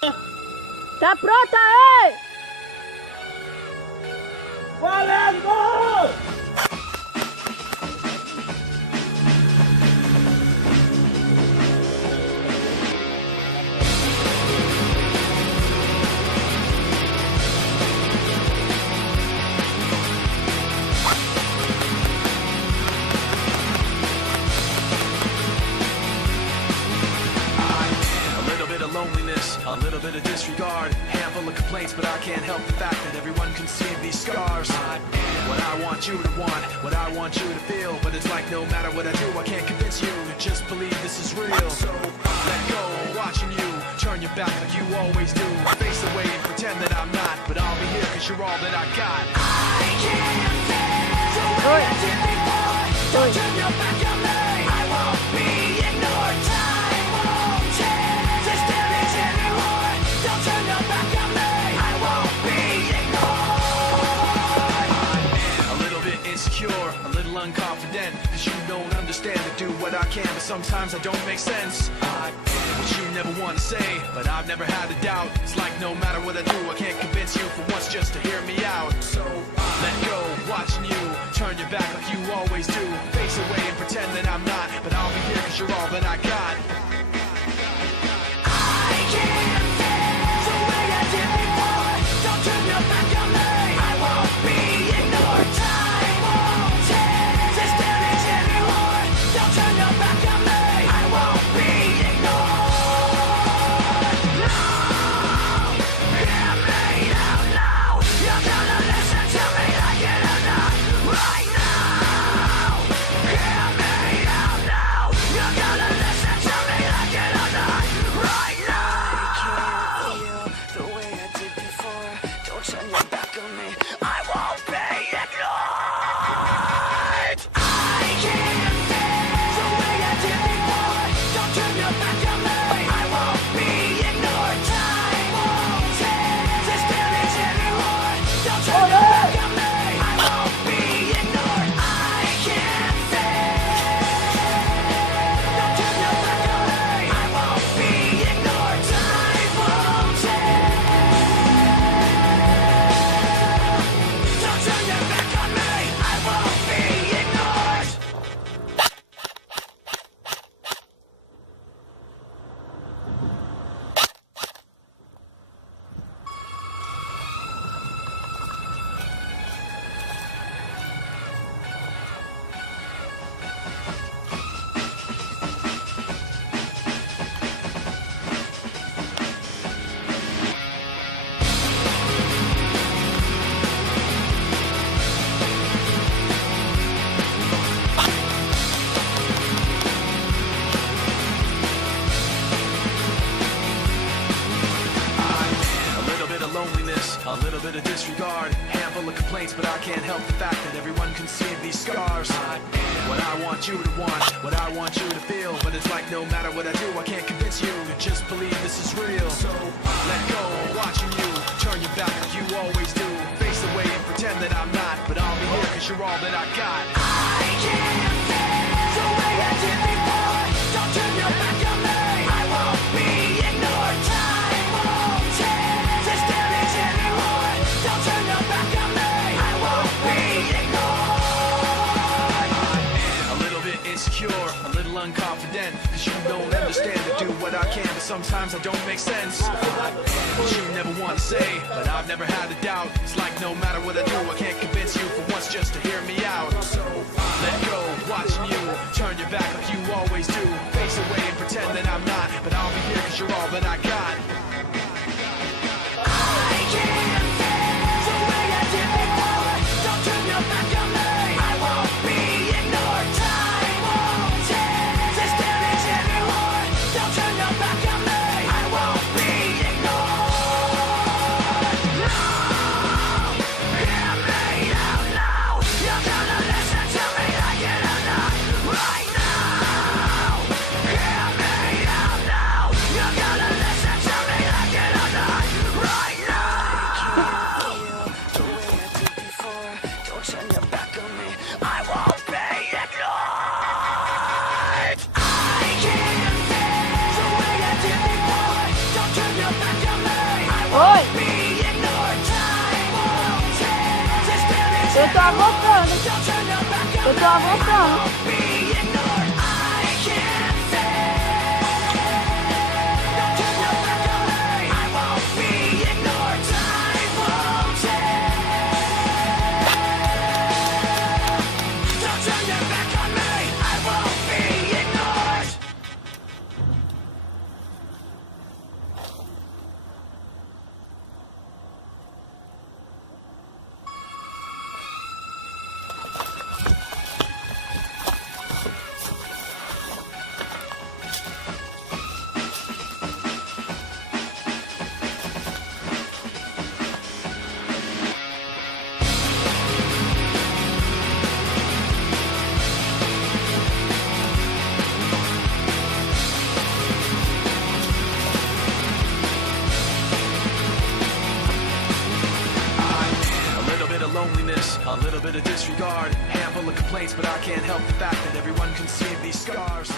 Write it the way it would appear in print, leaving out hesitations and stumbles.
Tá pronta aí? Valendo! Loneliness, a little bit of disregard, handful of complaints, but I can't help the fact that everyone can see these scars. I am what I want you to want, what I want you to feel, but it's like no matter what I do, I can't convince you to just believe this is real. So let go, I'm watching you, turn your back like you always do, face away and pretend that I'm not, but I'll be here cause you're all that I got. I can't face the way I did before, don't turn your back on me, I won't be ignored, time won't change. Don't turn your back on me, I won't be ignored. I'm a little bit insecure, a little unconfident, cause you don't understand to do what I can, but sometimes I don't make sense. I am what you never want to say, but I've never had a doubt. It's like no matter what I do, I can't convince you for once just to hear me out. So let go, watching you, turn your back like you always do, face away and pretend that I'm not, but I'll be here cause you're all that I got. I can't don't turn your back on me, I won't be ignored, time won't change this damage anymore. Don't turn your back on me, I won't be ignored. No, hear me out now, you're gonna listen to me like it or not. Right now, hear me out now, you're gonna listen to me like it or not. Right now. Turn your back on me, I won't be ignored. I can't face the way I did before. Don't turn your back on me, I won't be ignored. Time won't change this damage anymore. Don't turn your back on me, I won't be ignored. I can't face. Don't turn your back on me, I won't be ignored. Time won't change. Turn your back on me, I won't be ignored. Loneliness, a little bit of disregard, handful of complaints, but I can't help the fact that everyone can see these scars. I am what I want you to want, what I want you to feel, but it's like no matter what I do, I can't convince you to just believe this is real. So let go, I'm watching you, turn your back like you always do, face away and pretend that I'm not, but I'll be here cause you're all that I got. I can't face the way I did before, don't turn your back on me, I won't be ignored, time won't change this damage anymore. Don't turn your back on me, I won't be ignored. I am a little bit insecure, a little unconfident, cause you don't understand to do what I can, but sometimes I don't make sense. I am what you never want to say, but I've never had a doubt. It's like no matter what I do, I can't convince you for once just to hear me out. So let go, watching you, turn your back like you always do, face away and pretend that I'm not, but I'll be here cause you're all that I got. I can't face the way I did before. Don't turn your back on me, I won't be ignored. Time won't change this damage anymore. Don't turn your back on me, I won't be ignored. No, hear me out now, you're gonna listen to me like it or not. Right now, hear me out now, you're gonna listen to me like it or not. Right now. Don't turn your back on me, I won't be ignored. I can't face the way I did avantando. Eu tô avantando. Loneliness, a little bit of disregard, handful of complaints, but I can't help the fact that everyone can see these scars.